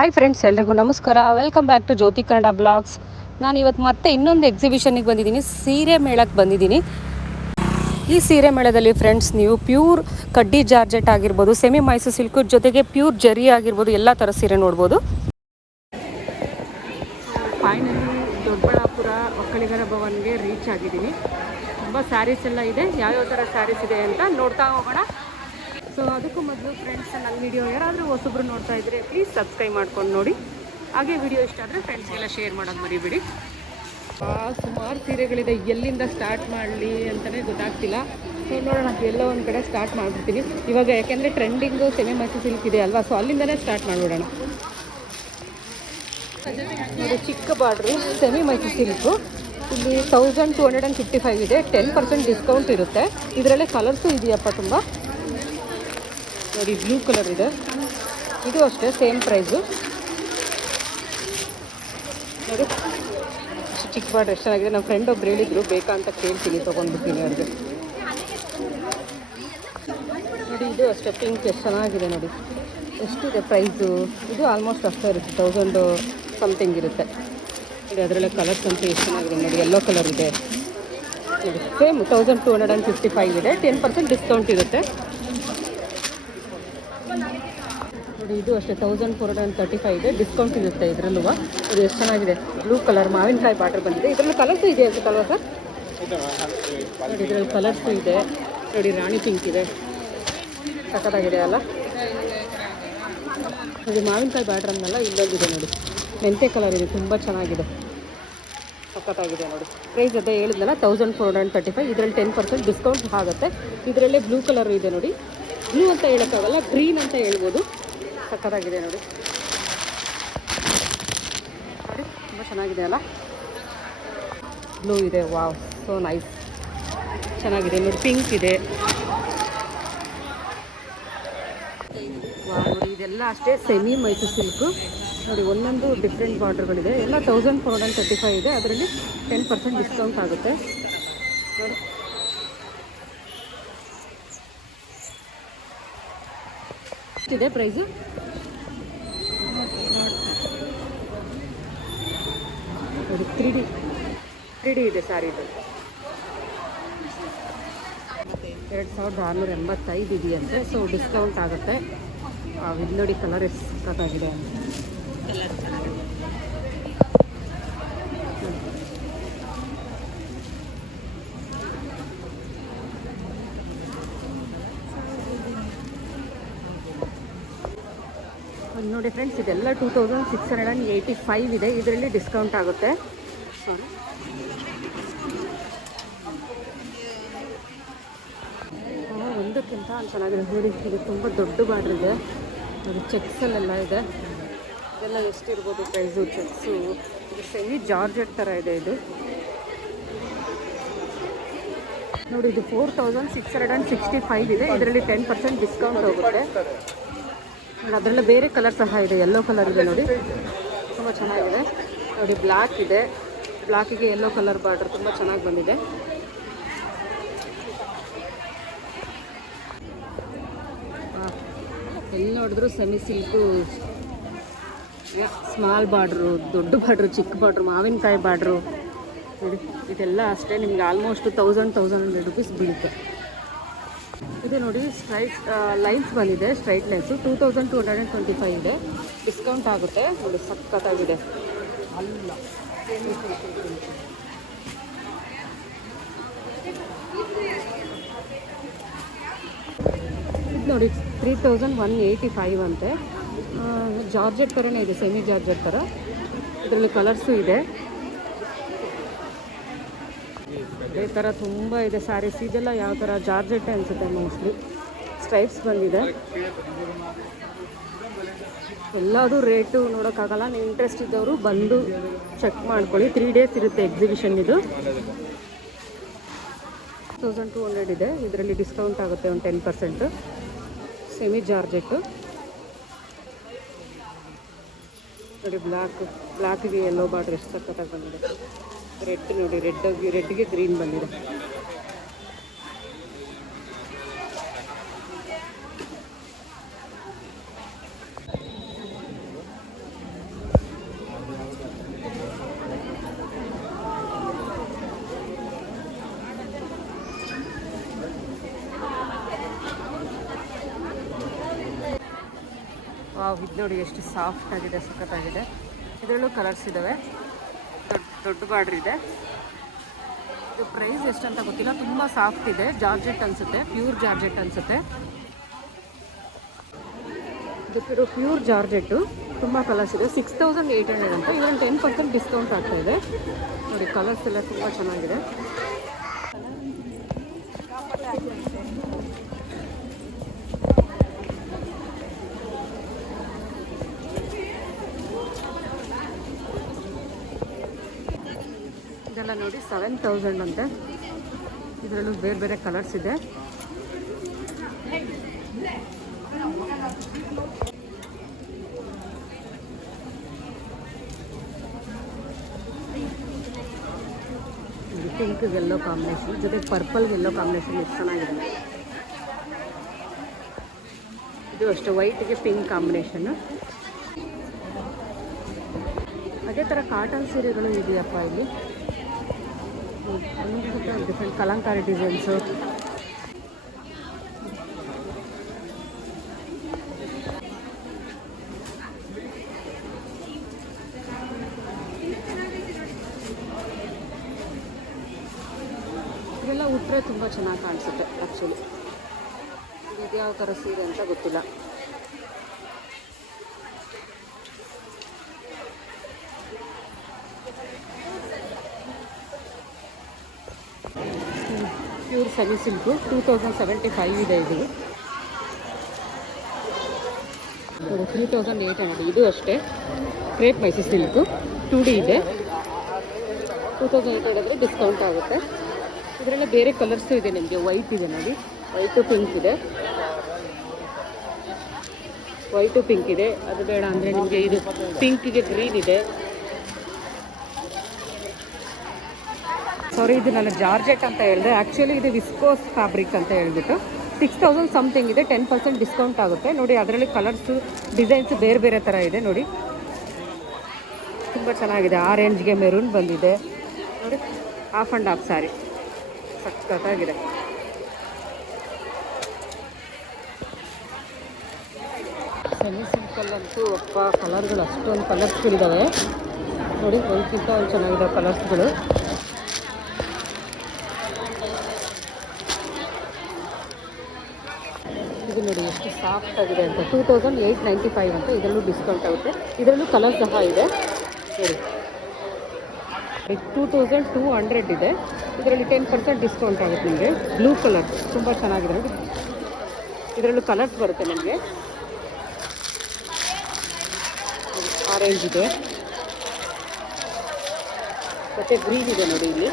Hi friends, ಎಲ್ರಿಗೂ ನಮಸ್ಕಾರ. Welcome back to Jyoti Kannada blogs. ನಾನು ಇವತ್ತು ಮತ್ತೆ ಇನ್ನೊಂದು ಎಕ್ಸಿಬಿಷನ್ಗೆ ಬಂದಿದ್ದೀನಿ. ಸೀರೆ ಮೇಳಕ್ಕೆ ಬಂದಿದ್ದೀನಿ. ಈ ಸೀರೆ ಮೇಳದಲ್ಲಿ ಫ್ರೆಂಡ್ಸ್ ನೀವು ಪ್ಯೂರ್ ಕಡ್ಡಿ ಜಾರ್ಜೆಟ್ ಆಗಿರ್ಬೋದು, ಸೆಮಿ ಮೈಸೂರು ಸಿಲ್ಕ್ ಜೊತೆಗೆ ಪ್ಯೂರ್ ಜರಿ ಆಗಿರ್ಬೋದು, ಎಲ್ಲ ಥರ ಸೀರೆ ನೋಡ್ಬೋದು. ಫೈನಲಿ ದೊಡ್ಡಬಳ್ಳಾಪುರ ಒಕ್ಕಲಿಗರ ಭವನ್ಗೆ ರೀಚ್ ಆಗಿದ್ದೀನಿ. ತುಂಬ ಸ್ಯಾರೀಸ್ ಎಲ್ಲ ಇದೆ. ಯಾವ್ಯಾವ ಥರ ಸ್ಯಾರೀಸ್ ಇದೆ ಅಂತ ನೋಡ್ತಾ ಹೋಗೋಣ. ಸೊ ಅದಕ್ಕೂ ಮೊದಲು ಫ್ರೆಂಡ್ಸ್, ನನ್ನ ವಿಡಿಯೋ ಯಾರಾದರೂ ಹೊಸಬ್ರು ನೋಡ್ತಾ ಇದ್ದರೆ ಪ್ಲೀಸ್ ಸಬ್ಸ್ಕ್ರೈಬ್ ಮಾಡ್ಕೊಂಡು ನೋಡಿ. ಹಾಗೆ ವಿಡಿಯೋ ಇಷ್ಟ ಆದರೆ ಫ್ರೆಂಡ್ಸ್ಗೆಲ್ಲ ಶೇರ್ ಮಾಡೋದು ಮರಿಬೇಡಿ. ಸುಮಾರು ಸೀರೆಗಳಿದೆ. ಎಲ್ಲಿಂದ ಸ್ಟಾರ್ಟ್ ಮಾಡಲಿ ಅಂತಲೇ ಗೊತ್ತಾಗ್ತಿಲ್ಲ. ಸೊ ನೋಡೋಣ, ಎಲ್ಲೋ ಒಂದು ಕಡೆ ಸ್ಟಾರ್ಟ್ ಮಾಡಿಬಿಡ್ತೀನಿ ಇವಾಗ. ಯಾಕೆಂದರೆ ಟ್ರೆಂಡಿಂಗು ಸೆಮಿ ಮೈಸೂರು ಸಿಲ್ಕ್ ಇದೆ ಅಲ್ವಾ, ಸೊ ಅಲ್ಲಿಂದಲೇ ಸ್ಟಾರ್ಟ್ ಮಾಡಿಬಿಡೋಣ. ಇದು ಚಿಕ್ಕ ಬಾರ್ಡ್ರು ಸೆಮಿ ಮೈಸೂರು ಸಿಲ್ಕು. ಇಲ್ಲಿ 1255 ಇದೆ. 10% ಡಿಸ್ಕೌಂಟ್ ಇರುತ್ತೆ. ಇದರಲ್ಲೇ ಕಲರ್ಸು ಇದೆಯಪ್ಪ ತುಂಬ. ನೋಡಿ, ಬ್ಲೂ ಕಲರ್ ಇದೆ. ಇದು ಅಷ್ಟೇ ಸೇಮ್ ಪ್ರೈಸು. ನೋಡಿ, ಚಿಕ್ಕ ಬಾರ್ಡ್ರ್ ಎಷ್ಟು ಚೆನ್ನಾಗಿದೆ. ನಮ್ಮ ಫ್ರೆಂಡ್ ಒಬ್ರು ಹೇಳಿದ್ರು, ಬೇಕಾ ಅಂತ ಕೇಳ್ತೀನಿ, ತೊಗೊಂಡ್ಬಿಡ್ತೀನಿ ಅವ್ರಿಗೆ. ನೋಡಿ, ಇದು ಅಷ್ಟೇ ಪಿಂಕ್ ಎಷ್ಟು ಚೆನ್ನಾಗಿದೆ. ನೋಡಿ ಎಷ್ಟಿದೆ ಪ್ರೈಸು. ಇದು ಆಲ್ಮೋಸ್ಟ್ ಅಷ್ಟೇ ಇರುತ್ತೆ, 1000 ಸಮಥಿಂಗ್ ಇರುತ್ತೆ. ನೋಡಿ, ಅದರಲ್ಲೇ ಕಲರ್ಸ್ ಅಂತೂ ಎಷ್ಟು ಚೆನ್ನಾಗಿದೆ. ನೋಡಿ, ಯೆಲ್ಲೋ ಕಲರ್ ಇದೆ. ನೋಡಿ, ಸೇಮ್ 1255 ಇದೆ. 10% ಡಿಸ್ಕೌಂಟ್ ಇರುತ್ತೆ. ನೋಡಿ, ಇದು ಅಷ್ಟೇ 1435 ಇದೆ. ಡಿಸ್ಕೌಂಟ್ ಇರುತ್ತೆ ಇದರಲ್ಲೂ. ಇದು ಎಷ್ಟು ಚೆನ್ನಾಗಿದೆ. ಬ್ಲೂ ಕಲರ್ ಮಾವಿನಕಾಯಿ ಬಾರ್ಡರ್ ಬಂದಿದೆ. ಇದರಲ್ಲಿ ಕಲರ್ಸು ಇದೆ ಅನ್ಸುತ್ತಲ್ವ ಸರ್? ನೋಡಿ, ಇದರಲ್ಲಿ ಕಲರ್ಸು ಇದೆ. ನೋಡಿ, ರಾಣಿ ಪಿಂಕ್ ಇದೆ. ಸಖತ್ತಾಗಿದೆ ಅಲ್ಲ? ನೋಡಿ, ಮಾವಿನಕಾಯಿ ಬಾರ್ಡರ್ ಅನ್ನಲ್ಲ, ಇಲ್ಲೊಂದಿದೆ ನೋಡಿ, ಮೆಂತೆ ಕಲರ್ ಇದೆ. ತುಂಬ ಚೆನ್ನಾಗಿದೆ, ಸಖತ್ತಾಗಿದೆ. ನೋಡಿ, ಪ್ರೈಸ್ ಅದೇ ಹೇಳಿದ್ನಲ್ಲ, 1435. ಇದರಲ್ಲಿ 10% ಡಿಸ್ಕೌಂಟ್ ಆಗುತ್ತೆ. ಇದರಲ್ಲೇ ಬ್ಲೂ ಕಲರ್ ಇದೆ. ನೋಡಿ, ಬ್ಲೂ ಅಂತ ಹೇಳೋಕ್ಕಾಗಲ್ಲ, ಗ್ರೀನ್ ಅಂತ ಹೇಳ್ಬೋದು. ಸಖತ್ತಾಗಿದೆ ನೋಡಿ. ನೋಡಿ, ತುಂಬ ಚೆನ್ನಾಗಿದೆ ಅಲ್ಲ? ಬ್ಲೂ ಇದೆ. ವಾವ್, ಸೋ ನೈಸ್, ಚೆನ್ನಾಗಿದೆ. ನೋಡಿ, ಪಿಂಕ್ ಇದೆ. ವಾವ್, ನೋಡಿ, ಇದೆಲ್ಲ ಅಷ್ಟೇ ಸೆಮಿ ಮೈಸೂರು ಸಿಲ್ಕು. ನೋಡಿ, ಒಂದೊಂದು ಡಿಫ್ರೆಂಟ್ ಬಾರ್ಡರ್ಗಳಿದೆ. ಎಲ್ಲ 1435 ಇದೆ. ಅದರಲ್ಲಿ 10% ಡಿಸ್ಕೌಂಟ್ ಆಗುತ್ತೆ. ನೋಡಿ, ಎಷ್ಟಿದೆ ಪ್ರೈಸು? ನೋಡಿ, 3D ಇದೆ ಸ್ಯಾರಿ. ಇದು 2685 ಇದೆಯಂತೆ. ಸೊ ಡಿಸ್ಕೌಂಟ್ ಆಗುತ್ತೆ. ಇದು ನೋಡಿ, ಕಲರ್ ಎಷ್ಟು ಸಖತ್ತಾಗಿದೆ. ನೋಡಿ ಫ್ರೆಂಡ್ಸ್, ಇದೆಲ್ಲ 2685 ಇದೆ. ಇದರಲ್ಲಿ ಡಿಸ್ಕೌಂಟ್ ಆಗುತ್ತೆ. ಸಾರಿ, ಒಂದಕ್ಕಿಂತ ಚೆನ್ನಾಗಿದೆ. ನೋಡಿ, ಇದು ತುಂಬ ದೊಡ್ಡ ಬಾರ್ಡರ್ ಇದೆ. ನೋಡಿ, ಚೆಕ್ಸಲ್ಲೆಲ್ಲ ಇದೆ. ಇದೆಲ್ಲ ಎಷ್ಟಿರ್ಬೋದು ಪ್ರೈಸು? ಚೆಕ್ಸು ಇದು ಸೆಮಿ ಜಾರ್ಜೆಟ್ ಥರ ಇದೆ. ಇದು ನೋಡಿ, ಇದು 4665 ಇದೆ. ಇದರಲ್ಲಿ 10% ಡಿಸ್ಕೌಂಟ್ ಹೋಗುತ್ತೆ. ಅದರಲ್ಲೇ ಬೇರೆ ಕಲರ್ ಸಹ ಇದೆ. ಯೆಲ್ಲೋ ಕಲರ್ ಇದೆ. ನೋಡಿ, ತುಂಬ ಚೆನ್ನಾಗಿದೆ. ನೋಡಿ, ಬ್ಲ್ಯಾಕ್ ಇದೆ. ಬ್ಲ್ಯಾಕಿಗೆ ಯೆಲ್ಲೋ ಕಲರ್ ಬಾರ್ಡರ್ ತುಂಬ ಚೆನ್ನಾಗಿ ಬಂದಿದೆ. ಎಲ್ಲಿ ನೋಡಿದ್ರು ಸೆಮಿ ಸಿಲ್ಕು, ಸ್ಮಾಲ್ ಬಾರ್ಡ್ರು, ದೊಡ್ಡ ಬಾರ್ಡ್ರು, ಚಿಕ್ಕ ಬಾರ್ಡ್ರು, ಮಾವಿನಕಾಯಿ ಬಾರ್ಡ್ರು. ನೋಡಿ, ಇದೆಲ್ಲ ಅಷ್ಟೇ ನಿಮ್ಗೆ ಆಲ್ಮೋಸ್ಟ್ 1100 ರುಪೀಸ್ ಬೀಳುತ್ತೆ. ಇದು ನೋಡಿ, ಸ್ಟ್ರೈಟ್ ಲೈನ್ಸ್ ಬಂದಿದೆ. ಸ್ಟ್ರೈಟ್ ಲೈನ್ಸು 2225 ಇದೆ. ಡಿಸ್ಕೌಂಟ್ ಆಗುತ್ತೆ. ನೋಡಿ, ಸಖತ್ತಾಗಿದೆ. ಇದು ನೋಡಿ, 3185 ಅಂತೆ. ಜಾರ್ಜೆಟ್ ಥರನೇ ಇದೆ, ಸೆಮಿ ಜಾರ್ಜೆಟ್ ಥರ. ಇದರಲ್ಲಿ ಕಲರ್ಸು ಇದೆ. ಅದೇ ಥರ ತುಂಬ ಇದೆ ಸ್ಯಾರೀಸ್. ಇದೆಲ್ಲ ಯಾವ ಥರ ಜಾರ್ಜೆಟ್ಟೇ ಅನಿಸುತ್ತೆ ಮೋಸ್ಟ್ಲಿ. ಸ್ಟ್ರೈಪ್ಸ್ ಬಂದಿದೆ. ಎಲ್ಲದೂ ರೇಟು ನೋಡೋಕ್ಕಾಗಲ್ಲ. ನೀವು ಇಂಟ್ರೆಸ್ಟ್ ಇದ್ದವರು ಬಂದು ಚೆಕ್ ಮಾಡ್ಕೊಳ್ಳಿ. 3 ಡೇಸ್ ಇರುತ್ತೆ ಎಕ್ಸಿಬಿಷನ್. ಇದು 1200 ಇದೆ. ಇದರಲ್ಲಿ ಡಿಸ್ಕೌಂಟ್ ಆಗುತ್ತೆ ಒಂದು 10%. Semi georgette. ನೋಡಿ, ಬ್ಲ್ಯಾಕಿಗೆ ಯೆಲ್ಲೋ ಬಾರ್ಡರ್ ಎಷ್ಟು ಸಖತ್ತಾಗಿ ಬಂದಿದೆ. ರೆಡ್ ನೋಡಿ, ರೆಡ್ಗೆ ಗ್ರೀನ್ ಬಂದಿದೆ. ವಾವ್, ಇದು ನೋಡಿ ಎಷ್ಟು ಸಾಫ್ಟ್ ಆಗಿದೆ, ಸಖತ್ತಾಗಿದೆ. ಇದರಲ್ಲೂ ಕಲರ್ಸ್ ಇದ್ದಾವೆ. ದೊಡ್ಡ ಬಾರ್ಡ್ರ್ ಇದೆ. ಇದು ಪ್ರೈಸ್ ಎಷ್ಟಂತ ಗೊತ್ತಿಲ್ಲ. ತುಂಬ ಸಾಫ್ಟ್ ಇದೆ. ಜಾರ್ಜೆಟ್ ಅನಿಸುತ್ತೆ, ಪ್ಯೂರ್ ಜಾರ್ಜೆಟ್ ಅನಿಸುತ್ತೆ. ಇದು ಪ್ಯೂರ್ ಜಾರ್ಜೆಟ್ಟು. ತುಂಬ ಕಲರ್ಸ್ ಇದೆ. 6800 ಅಂತ. ಇವನ್ 10% ಡಿಸ್ಕೌಂಟ್ ಆಗ್ತಾ ಇದೆ ನೋಡಿ. ಕಲರ್ಸ್ ಎಲ್ಲ ತುಂಬ ಚೆನ್ನಾಗಿದೆ. ಇದೆಲ್ಲ ನೋಡಿ 7000 ಅಂತೆ. ಇದರಲ್ಲೂ ಬೇರೆ ಬೇರೆ ಕಲರ್ಸ್ ಇದೆ. ಪಿಂಕ್ ಯೆಲ್ಲೋ ಕಾಂಬಿನೇಷನ್ ಜೊತೆಗೆ ಪರ್ಪಲ್ ಯೆಲ್ಲೋ ಕಾಂಬಿನೇಷನ್ ಎಷ್ಟು ಚೆನ್ನಾಗಿದೆ. ಇದು ಅಷ್ಟೇ ವೈಟ್ಗೆ ಪಿಂಕ್ ಕಾಂಬಿನೇಷನ್ನು. ಅದೇ ಥರ ಕಾಟನ್ ಸೀರೆಗಳು ಇದೆಯಪ್ಪ ಇಲ್ಲಿ. Different Kalamkari designs. ಇದೆಲ್ಲ ಉಟ್ಟರೆ ತುಂಬ ಚೆನ್ನಾಗಿ ಕಾಣಿಸುತ್ತೆ ಆ್ಯಕ್ಚುಲಿ. ಇದು ಯಾವ ಥರ ಸೀರೆ ಅಂತ ಗೊತ್ತಿಲ್ಲ. ಪ್ಯೂರ್ ಸೆಮಿ ಸಿಲ್ಕು 2075 ಇದೆ. ಇದು 3800. ಇದು ಅಷ್ಟೇ ಕ್ರೇಪ್ ಮೈಸೂರು ಸಿಲ್ಕು 2D ಇದೆ. 2800 ಡಿಸ್ಕೌಂಟ್ ಆಗುತ್ತೆ. ಇದರಲ್ಲ ಬೇರೆ ಕಲರ್ಸು ಇದೆ ನಿಮಗೆ. ವೈಟ್ ಇದೆ ನೋಡಿ, ವೈಟು ಪಿಂಕ್ ಇದೆ. ವೈಟು ಪಿಂಕ್ ಇದೆ. ಅದು ಬೇಡ ಅಂದರೆ ನಿಮಗೆ ಇದು ಪಿಂಕಿಗೆ ಗ್ರೀನ್ ಇದೆ. ಸಾರಿ, ಇದು ನಾನು ಜಾರ್ಜೆಟ್ ಅಂತ ಹೇಳಿದೆ. ಆ್ಯಕ್ಚುಲಿ ಇದು ವಿಸ್ಕೋಸ್ ಫ್ಯಾಬ್ರಿಕ್ ಅಂತ ಹೇಳ್ಬಿಟ್ಟು 6000 ಸಮಥಿಂಗ್ ಇದೆ. 10% ಡಿಸ್ಕೌಂಟ್ ಆಗುತ್ತೆ ನೋಡಿ. ಅದರಲ್ಲಿ ಕಲರ್ಸು ಡಿಸೈನ್ಸು ಬೇರೆ ಬೇರೆ ಥರ ಇದೆ ನೋಡಿ. ತುಂಬ ಚೆನ್ನಾಗಿದೆ. ಆರೆಂಜ್ಗೆ ಮೆರೂನ್ ಬಂದಿದೆ ನೋಡಿ. ಹಾಫ್ ಆ್ಯಂಡ್ ಹಾಫ್ ಸ್ಯಾರಿ ಸಖತ್ತಾಗಿದೆ. ಸೆಮಿ ಸಿಲ್ಕಲ್ಲಂತೂ ಅಪ್ಪ ಕಲರ್ಗಳು ಅಷ್ಟೊಂದು ಕಲರ್ಸ್ಗಳಿದ್ದಾವೆ ನೋಡಿ. ಒಂದಕ್ಕಿಂತ ಒಂದು ಚೆನ್ನಾಗಿದೆ ಕಲರ್ಸ್ಗಳು. ಇದು ನೋಡಿ ಎಷ್ಟು ಸಾಫ್ಟ್ ಆಗಿದೆ ಅಂತ. 2895 ಅಂತ. ಇದರಲ್ಲೂ ಡಿಸ್ಕೌಂಟ್ ಆಗುತ್ತೆ. ಇದರಲ್ಲೂ ಕಲರ್ ಸಹ ಇದೆ ನೋಡಿ. 2200 ಇದೆ. ಇದರಲ್ಲಿ 10% ಡಿಸ್ಕೌಂಟ್ ಆಗುತ್ತೆ ನಿಮಗೆ. ಬ್ಲೂ ಕಲರ್ ತುಂಬ ಚೆನ್ನಾಗಿದೆ ನೋಡಿ. ಇದರಲ್ಲೂ ಕಲರ್ಸ್ ಬರುತ್ತೆ ನಿಮಗೆ. ಆರೆಂಜ್ ಇದೆ ಮತ್ತು ಗ್ರೀನ್ ಇದೆ ನೋಡಿ. ಇಲ್ಲಿ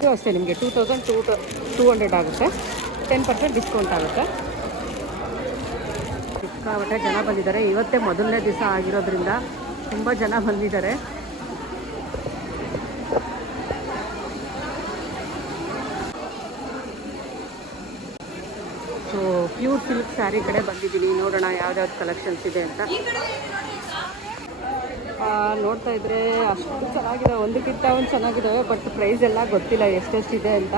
ಇದು ಅಷ್ಟೇ ನಿಮಗೆ 2200 ಆಗುತ್ತೆ. 10% ಡಿಸ್ಕೌಂಟ್ ಆಗುತ್ತೆ. ಸಿಕ್ಕಾಪಟ್ಟೆ ಜನ ಬಂದಿದ್ದಾರೆ. ಇವತ್ತೇ ಮೊದಲನೇ ದಿವಸ ಆಗಿರೋದ್ರಿಂದ ತುಂಬ ಜನ ಬಂದಿದ್ದಾರೆ. ಸೊ ಪ್ಯೂರ್ ಸಿಲ್ಕ್ ಸ್ಯಾರಿ ಕಡೆ ಬಂದಿದ್ದೀನಿ. ನೋಡೋಣ ಯಾವ್ದಾವ್ದು ಕಲೆಕ್ಷನ್ಸ್ ಇದೆ ಅಂತ. ನೋಡ್ತಾ ಇದ್ರೆ ಅಷ್ಟು ಚೆನ್ನಾಗಿದೆ, ಒಂದಕ್ಕಿಂತ ಒಂದು ಚೆನ್ನಾಗಿದ್ದಾವೆ. ಬಟ್ ಪ್ರೈಸ್ ಎಲ್ಲ ಗೊತ್ತಿಲ್ಲ ಎಷ್ಟೆಷ್ಟಿದೆ ಅಂತ.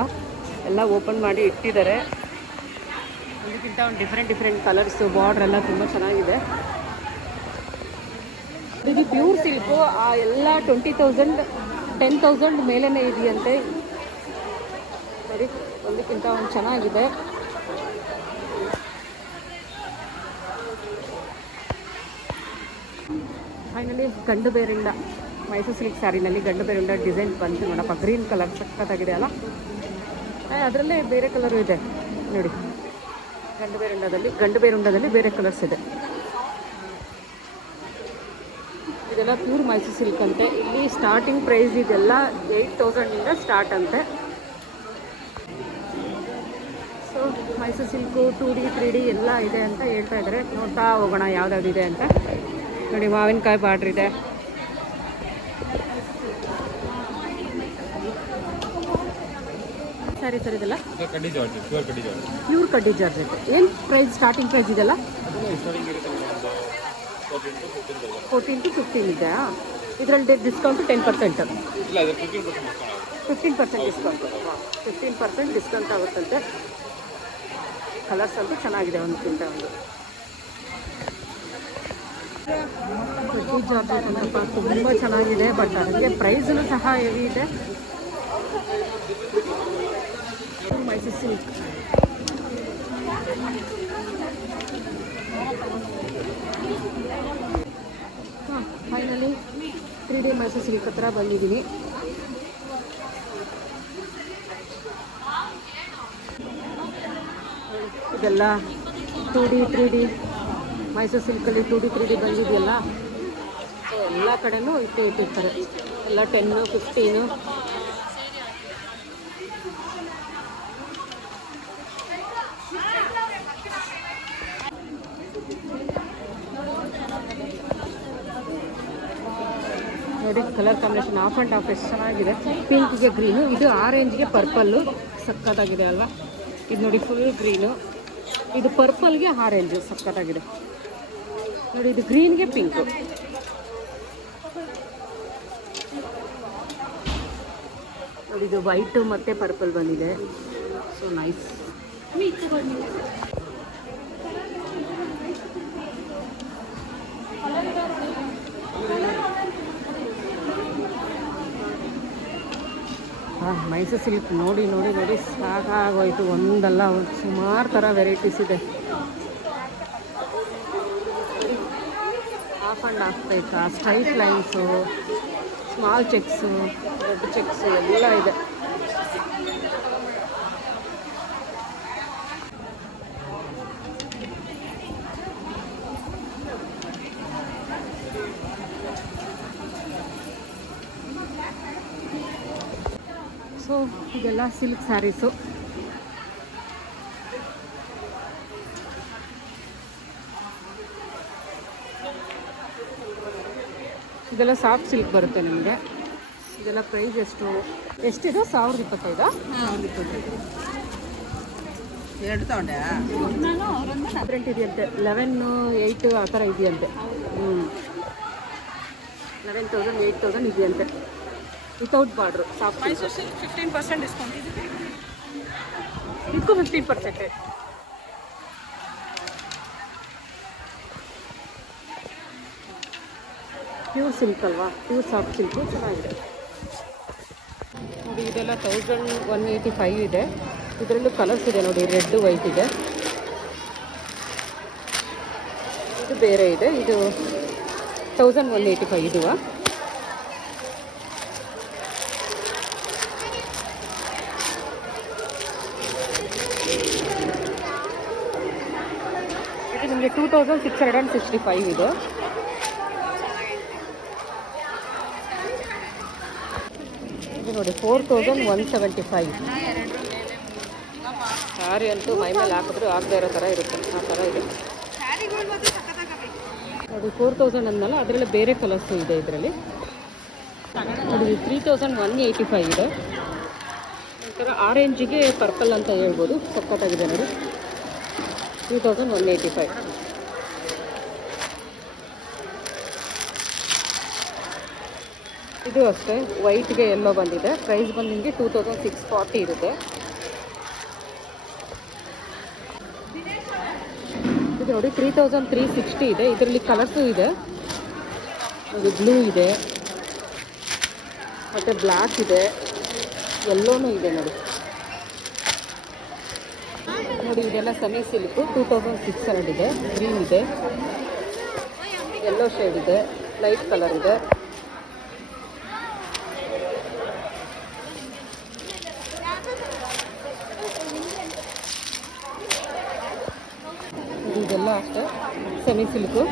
ಎಲ್ಲ ಓಪನ್ ಮಾಡಿ ಇಟ್ಟಿದ್ದಾರೆ. ಒಂದಕ್ಕಿಂತ ಒಂದು ಡಿಫ್ರೆಂಟ್ ಕಲರ್ಸು, ಬಾರ್ಡ್ರ್ ಎಲ್ಲ ತುಂಬ ಚೆನ್ನಾಗಿದೆ. ಇದು ಪ್ಯೂರ್ ಸಿಲ್ಕು. ಎಲ್ಲ 20,000 10,000 ಮೇಲೇ ಇದೆಯಂತೆ ನೋಡಿ. ಒಂದಕ್ಕಿಂತ ಒಂದು ಚೆನ್ನಾಗಿದೆ. ಫೈನಲಿ ಗಂಡು ಬೇರಿಂದ ಮೈಸೂರು ಸಿಲ್ಕ್ ಸ್ಯಾರಿನಲ್ಲಿ ಗಂಡು ಬೇರಿಂದ ಡಿಸೈನ್ ಬಂತು ನೋಡಪ್ಪ. ಗ್ರೀನ್ ಕಲರ್ ಸಕ್ಕತ್ತಾಗಿದೆ ಅಲ್ಲ. ಅದರಲ್ಲೇ ಬೇರೆ ಕಲರು ಇದೆ ನೋಡಿ. ಗಂಡು ಬೇರುಂಡದಲ್ಲಿ ಬೇರೆ ಕಲರ್ಸ್ ಇದೆ. ಇದೆಲ್ಲ ಪ್ಯೂರ್ ಮೈಸೂರು ಸಿಲ್ಕ್ ಅಂತೆ. ಇಲ್ಲಿ ಸ್ಟಾರ್ಟಿಂಗ್ ಪ್ರೈಸ್ ಇದೆಲ್ಲ 8000 ಸ್ಟಾರ್ಟ್ ಅಂತೆ. So Mysuru silk 2D 3D ಎಲ್ಲ ಇದೆ ಅಂತ ಹೇಳ್ತಾ ಇದ್ದಾರೆ. ನೋಡ್ತಾ ಹೋಗೋಣ ಯಾವ್ದಾವ್ದು ಇದೆ ಅಂತ ನೋಡಿ. ಮಾವಿನಕಾಯಿ ಬಾರ್ಡ್ರ್ ಇದೆ. ಸರಿ ಇದೆಲ್ಲ ಪ್ಯೂರ್ ಕಡ್ಡಿ ಜಾರ್ಜೆಟ್. ಏನು ಪ್ರೈಸ್ ಸ್ಟಾರ್ಟಿಂಗ್ ಪ್ರೈಸ್ ಇದೆಲ್ಲ? 14 to 15 ಇದೆ. ಇದರಲ್ಲಿ ಡಿಸ್ಕೌಂಟು 10%. 15% ಡಿಸ್ಕೌಂಟು. 15% ಡಿಸ್ಕೌಂಟ್ ಆಗುತ್ತಂತೆ. ಕಲರ್ಸ್ ಅಂತೂ ಚೆನ್ನಾಗಿದೆ ಒಂದಕ್ಕಿಂತ ಒಂದು. ಪಟ್ಟಿ ಜಾರ್ಜೆಟ್ ಅಂತಪ್ಪ ತುಂಬ ಚೆನ್ನಾಗಿದೆ. ಬಟ್ ಅದಕ್ಕೆ ಪ್ರೈಸೂ ಸಹ ಹೆವಿ ಇದೆ. Mysuru silk finally 3D Mysuru silk ಹತ್ರ ಬಂದಿದ್ದೀನಿ. ಇದೆಲ್ಲ 2D 3D Mysuru ಸಿಲ್ಕಲ್ಲಿ 2D 3D ಬಂದಿದೆಯಲ್ಲ, ಸೊ ಎಲ್ಲ ಕಡೆನೂ ಇಟ್ಟಿರ್ತಾರೆ. ಎಲ್ಲ 10 15 ನೋಡಿ. Colour combination of and of ಎಷ್ಟು ಚೆನ್ನಾಗಿದೆ. ಪಿಂಕ್ಗೆ ಗ್ರೀನು, ಇದು ಆರೆಂಜ್ಗೆ ಪರ್ಪಲ್ಲು ಸಕ್ಕತ್ತಾಗಿದೆ ಅಲ್ವಾ. ಇದು ನೋಡಿ ಫುಲ್ ಗ್ರೀನು, ಇದು ಪರ್ಪಲ್ಗೆ ಆರೆಂಜು ಸಕ್ಕತ್ತಾಗಿದೆ ನೋಡಿ. ಇದು ಗ್ರೀನ್ಗೆ ಪಿಂಕು. ನೋಡಿ ಇದು ವೈಟು ಮತ್ತು ಪರ್ಪಲ್ ಬಂದಿದೆ. So nice. ಮೈಸೂರು ಸಿಲ್ಕ್ ನೋಡಿ ನೋಡಿ ನೋಡಿ ಸಾಕಾಗೋಯ್ತು. ಒಂದಲ್ಲ ಸುಮಾರು ಥರ ವೆರೈಟೀಸ್ ಇದೆ. Of and of type, straight lines, small checks, ದೊಡ್ಡ ಚೆಕ್ಸು ಎಲ್ಲ ಇದೆ. ಸೊ ಇದೆಲ್ಲ ಸಿಲ್ಕ್ ಸ್ಯಾರೀಸು. ಇದೆಲ್ಲ ಸಾಫ್ಟ್ ಸಿಲ್ಕ್ ಬರುತ್ತೆ ನಿಮಗೆ. ಇದೆಲ್ಲ ಪ್ರೈಸ್ ಎಷ್ಟಿದೆ? 1025. 2 ತಗೊಂಡೆ. ಡಿಫ್ರೆಂಟ್ ಇದೆಯಂತೆ. 11, 8 ಆ ಥರ ಇದೆಯಂತೆ. 11,000 8,000 ಇದೆಯಂತೆ without border. Soft Mysuru silk 15% discount ಇದೆ. ಇದಕ್ಕೂ 15%. ಪ್ಯೂರ್ ಸಿಲ್ಕ್ ಅಲ್ವಾ, ಪ್ಯೂರ್ ಸಾಫ್ಟ್ ಸಿಲ್ಕು ಚೆನ್ನಾಗಿದೆ ನೋಡಿ. ಇದೆಲ್ಲ 1185 ಇದೆ. ಇದರಲ್ಲೂ ಕಲರ್ಸ್ ಇದೆ ನೋಡಿ, ರೆಡ್ ವೈಟ್ ಇದೆ. ಇದು ಬೇರೆ ಇದೆ. ಇದು 1185 ಇದು. ಇದು ನಿಮಗೆ 2665 ಇದೆ. ಇದು ನೋಡಿ 4175. ಸ್ಯಾರಿ ಅಂತೂ ಮೈ ಮೇಲೆ ಹಾಕಿದ್ರು ಆಗದೆ ಇರೋ ಥರ ಇರುತ್ತೆ, ಆ ಥರ ಇದೆ ನೋಡಿ. 4000 ಅಂದಲ್ಲ, ಅದರಲ್ಲಿ ಬೇರೆ ಕಲರ್ಸು ಇದೆ ಇದರಲ್ಲಿ ನೋಡಿ. 3185 ಇದೆ. ಒಂಥರ ಆರೆಂಜಿಗೆ ಪರ್ಪಲ್ ಅಂತ ಹೇಳ್ಬೋದು, ಸಕ್ಕತ್ತಾಗಿದೆ ನೋಡಿ. 3185. ಇದು ಅಷ್ಟೇ ವೈಟ್ಗೆ ಎಲ್ಲೋ ಬಂದಿದೆ. ಪ್ರೈಸ್ ಬಂದು ನಿಮಗೆ 2640 ಇರುತ್ತೆ. ಇದು ನೋಡಿ 3360 ಇದೆ. ಇದರಲ್ಲಿ ಕಲರ್ಸು ಇದೆ ನೋಡಿ. ಬ್ಲೂ ಇದೆ, ಮತ್ತು ಬ್ಲ್ಯಾಕ್ ಇದೆ, ಎಲ್ಲೋನೂ ಇದೆ ನೋಡಿ. ನೋಡಿ ಇದೆಲ್ಲ ಸೆಮಿ ಸಿಲ್ಕು 2600 ಇದೆ. ಗ್ರೀನ್ ಇದೆ, ಯೆಲ್ಲೋ ಶೇಡ್ ಇದೆ, ಲೈಟ್ ಕಲರ್ ಇದೆ. ಇದೆಲ್ಲ ಅಷ್ಟೇ ಸೆಮಿ ಸಿಲ್ಕು.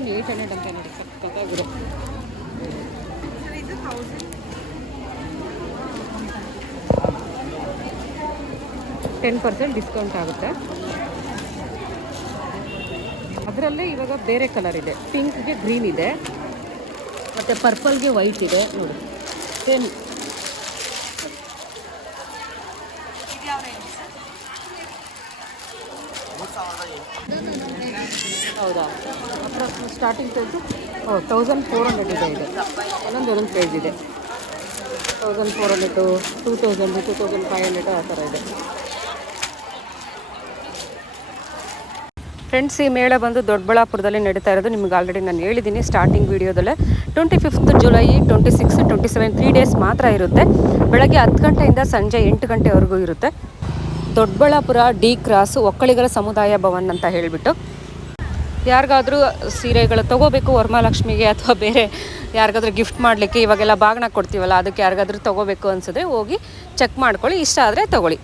$800 ಅಂತ ನೋಡಿ, ಸಕ್ಕತ್ತಾಗಿದೆ. 10% ಡಿಸ್ಕೌಂಟ್ ಆಗುತ್ತೆ. ಅದರಲ್ಲೇ ಇವಾಗ ಬೇರೆ ಕಲರ್ ಇದೆ. ಪಿಂಕ್ಗೆ ಗ್ರೀನ್ ಇದೆ, ಮತ್ತು ಪರ್ಪಲ್ಗೆ ವೈಟ್ ಇದೆ ನೋಡಿ. ಸೇಮ್ ಹೌದಾ? ಸ್ಟಾರ್ಟಿಂಗ್ ಪ್ರೈಸು 1400 ಇದೆ ಇದು. ಒಂದೊಂದು ಪ್ರೈಸ್ ಇದೆ. 1400, 2000, 2500 ಆ ಥರ ಇದೆ. ಫ್ರೆಂಡ್ಸ್, ಈ ಮೇಳ ಬಂದು ದೊಡ್ಡಬಳ್ಳಾಪುರದಲ್ಲಿ ನಡೀತಾ ಇರೋದು. ನಿಮ್ಗೆ ಆಲ್ರೆಡಿ ನಾನು ಹೇಳಿದ್ದೀನಿ ಸ್ಟಾರ್ಟಿಂಗ್ ವೀಡಿಯೋದಲ್ಲೇ. 25th ಜುಲೈ, 26, 27 3 ಡೇಸ್ ಮಾತ್ರ ಇರುತ್ತೆ. ಬೆಳಗ್ಗೆ 10 ಗಂಟೆಯಿಂದ ಸಂಜೆ 8 ಗಂಟೆವರೆಗೂ ಇರುತ್ತೆ. ದೊಡ್ಡಬಳ್ಳಾಪುರ ಡಿ ಕ್ರಾಸ್ ಒಕ್ಕಲಿಗರ ಸಮುದಾಯ ಭವನ್ ಅಂತ ಹೇಳಿಬಿಟ್ಟು, ಯಾರಿಗಾದ್ರೂ ಸೀರೆಗಳು ತೊಗೋಬೇಕು ವರಮಹಾಲಕ್ಷ್ಮಿಗೆ ಅಥವಾ ಬೇರೆ ಯಾರಿಗಾದ್ರೂ ಗಿಫ್ಟ್ ಮಾಡಲಿಕ್ಕೆ, ಇವಾಗೆಲ್ಲ ಬಾಗಿನ ಕೊಡ್ತೀವಲ್ಲ, ಅದಕ್ಕೆ ಯಾರಿಗಾದ್ರೂ ತೊಗೋಬೇಕು ಅನಿಸಿದ್ರೆ ಹೋಗಿ ಚೆಕ್ ಮಾಡ್ಕೊಳ್ಳಿ, ಇಷ್ಟ ಆದರೆ ತೊಗೊಳ್ಳಿ.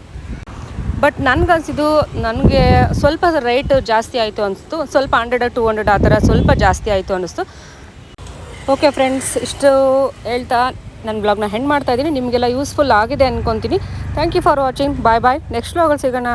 ಬಟ್ ನನಗನ್ಸಿದ್ದು, ನನಗೆ ಸ್ವಲ್ಪ ರೇಟ್ ಜಾಸ್ತಿ ಆಯಿತು ಅನಿಸ್ತು. ಸ್ವಲ್ಪ 100, 200 ಆ ಥರ ಸ್ವಲ್ಪ ಜಾಸ್ತಿ ಆಯಿತು ಅನ್ನಿಸ್ತು. ಓಕೆ ಫ್ರೆಂಡ್ಸ್, ಇಷ್ಟು ಹೇಳ್ತಾ ನನ್ನ ಬ್ಲಾಗ್ನ ಹೆಂಡ್ ಮಾಡ್ತಾಯಿದ್ದೀನಿ. ನಿಮಗೆಲ್ಲ ಯೂಸ್ಫುಲ್ ಆಗಿದೆ ಅಂದ್ಕೊತೀನಿ. Thank you for watching. Bye bye. Next ಬ್ಲಾಗಲ್ಲಿ ಸಿಗೋಣ.